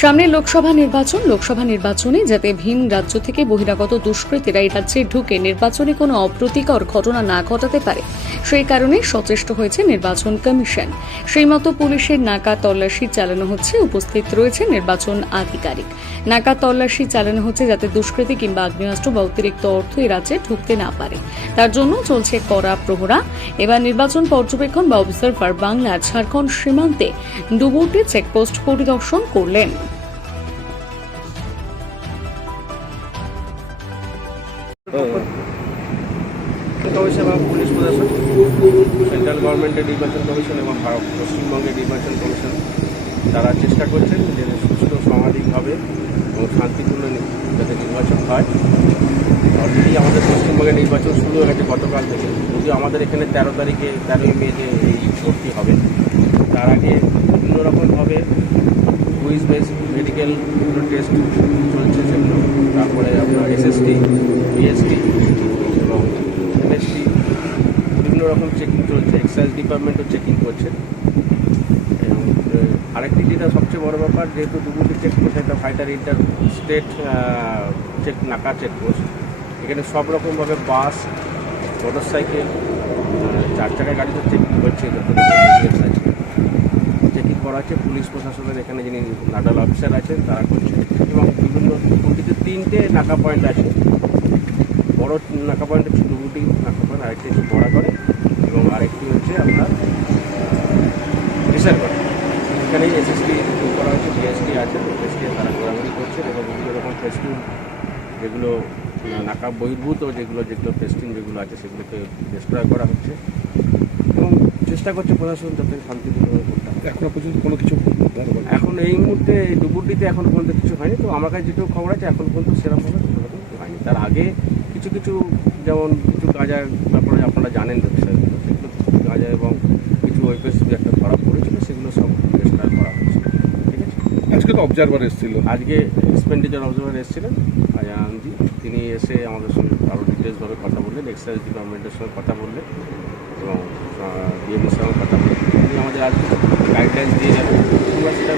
সামনে লোকসভা নির্বাচন, লোকসভা নির্বাচনে যাতে ভিন রাজ্য থেকে বহিরাগত দুষ্কৃতীরা এই রাজ্যে ঢুকে, নির্বাচনে কোনো অপ্রতিকর ঘটনা না ঘটাতে পারে। সেই কারণে সচেষ্ট হয়েছে নির্বাচন কমিশন। সেই মতো পুলিশের নাকা তল্লাশি চালানো হচ্ছে, উপস্থিত রয়েছে নির্বাচন আধিকারিক। নাকা তল্লাশি চালানো হচ্ছে যাতে দুষ্কৃতী কিংবা আগ্নেয়াস্ত্র বা অতিরিক্ত অর্থ এই রাজ্যে ঢুকতে না পারে। তার জন্য চলছে কড়া প্রহরা। এবার নির্বাচন পর্যবেক্ষণ বা অবজারভার বাংলা ঝাড়খণ্ড সীমান্তে ডুবুরটি চেকপোস্ট পরিদর্শন করলেন। কমিশন এবং পুলিশ প্রশাসন, সেন্ট্রাল গভর্নমেন্টের নির্বাচন কমিশন এবং ভারত পশ্চিমবঙ্গের নির্বাচন কমিশন তারা চেষ্টা করছেন যে সুস্থ সামাজিকভাবে এবং শান্তিপূর্ণ যাতে নির্বাচন হয়। অলরেডি আমাদের পশ্চিমবঙ্গের নির্বাচন শুরু হয়ে গেছে গতকাল থেকে। যদিও আমাদের এখানে তেরো তারিখে, তেরোই মে যে এই ভোটটি হবে, তার আগে বিভিন্ন রকমভাবে কুইজ বেস মেডিকেল টেস্ট চলছে সেগুলো। তারপরে আপনার এসএসটি বিএসটি এবং এমএসটি বিভিন্ন রকম চেকিং চলছে এক্সাইজ ডিপার্টমেন্টও চেকিং করছে। এবং আরেকটি যেটা সবচেয়ে বড় ব্যাপার, যেহেতু দুপুরটি চেকপোস্ট একটা ফাইটার ইন্টার স্টেট চেক নাকা চেকপোস্ট এখানে সব রকমভাবে বাস মোটর সাইকেল চার গাড়ি তো চেকিং যত চেকিং করা হচ্ছে, পুলিশ প্রশাসনের এখানে যিনি নাডাল অফিসার আছেন, তারা করছে। এবং বিভিন্ন দুটিতে তিনটে নাকা পয়েন্ট আছে। বড় নাকা পয়েন্ট হচ্ছে দুটি নাকা পয়েন্ট আরেকটি বড়া করে এবং আরেকটি হচ্ছে আপনার রিসার্ভ করে এখানে এসএসটি করা হচ্ছে বিএসটি আছে এসএসটি তারা ঘোরাঘুরি করছে এবং বিভিন্ন রকম ফেস্টুন যেগুলো নাকা বহির্ভূত যেগুলো যেগুলো ফেস্টুন যেগুলো আছে সেগুলোকে ডিস্ট্রয় করা হচ্ছে। এবং চেষ্টা করছে প্রশাসন যাতে শান্তিপূর্ণভাবে করতে এখনও পর্যন্ত কোনো কিছু এখন এই মুহূর্তে এই ডুবুরটিতে এখন পর্যন্ত কিছু হয়নি তো আমার কাছে যেটুকু খবর আছে এখন পর্যন্ত সেরকমভাবে ছোটোখাটো কিছু হয়নি। তার আগে কিছু কিছু যেমন কিছু গাঁজার ব্যাপারে আপনারা জানেন বিষয়গুলো সেগুলো গাঁজা এবং কিছু ওয়েপেস অবজারভার এসেছিল। আজকে এক্সপেন্ডিচার অবজারভার এসেছিলেন আজানজি তিনি এসে আমাদের সঙ্গে আরও ডিটেলসভাবে কথা বললেন এক্সাইজ ডিপার্টমেন্টের সঙ্গে কথা বললেন এবং ডিএমওর সঙ্গে কথা বললেন। তিনি আমাদের আজকে গাইডলাইন দিয়ে যাবেন। সেটা